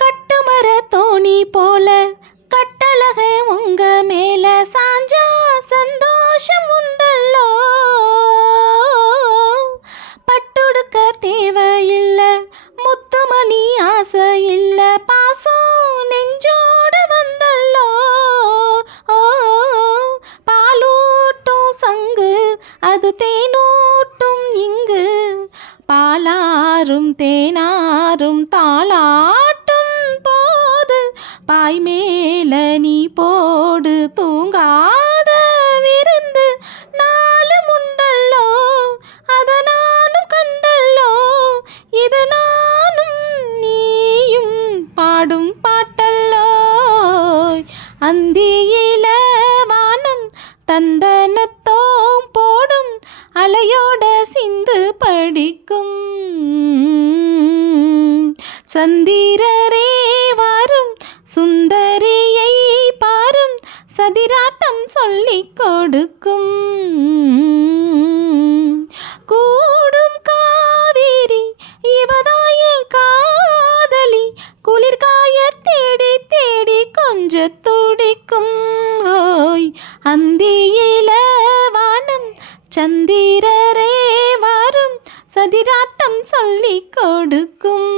கட்டுமர தோணி போல கட்டழக உங்க மேல சாஞ்சா சந்தோஷம் உண்டல்லோ. பட்டுடுக்க தேவையில்ல, முத்துமணி ஆசை இல்ல, பாசம் நெஞ்சோட வந்தல்லோ. பாலூட்டும் சங்கு அது தேனூட்டும் இங்கு, பாலாரும் தேனாரும் தாளாட்டும் போது பாய் மேல நீ போடு தூங்காத விருந்து. நாளும் உண்டல்லோ அத நானும் கண்டல்லோ, இது நானும் நீயும் பாடும் பாட்டல்லோ. அந்தியில வானம் தந்தனத்தோம் போடும், அலையோட சிந்து படிக்கும். சந்திரரே வாரும் சுந்தரியை பாரும், சதிராட்டம் சொல்லிக் கொடுக்கும். கூடும் காவேரி இவதாயே காதலி, குளிர்காய தேடி தேடி கொஞ்ச துடிக்கும். ஓய் அந்தியில வானம் சந்திரரே வாரும், சதிராட்டம் சொல்லிக் கொடுக்கும்.